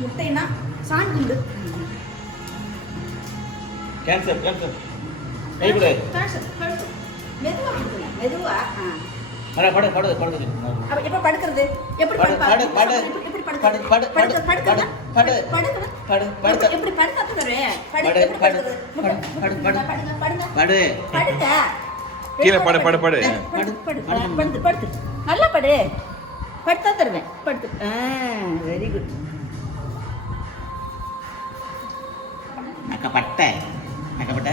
முட்டைனா சாண் குண்டு. Cancer cancer கைவிடு. மெதுவா படுக்கணும், மெதுவா. படு படு படு படு. அப்ப எப்ப படுக்கிறது? எப்படி படு படு படு எப்படி படு படு படு படு படு படு படு எப்படி படுத்தா தரேன்? படு படு படு படு படு படுங்க. கீழே படு படு படு படு படு படுத்து படுத்து நல்லா படு. படுத்தா தருவேன். படுத்து. Very good. அக்கப்பட்ட அக்கப்பட்ட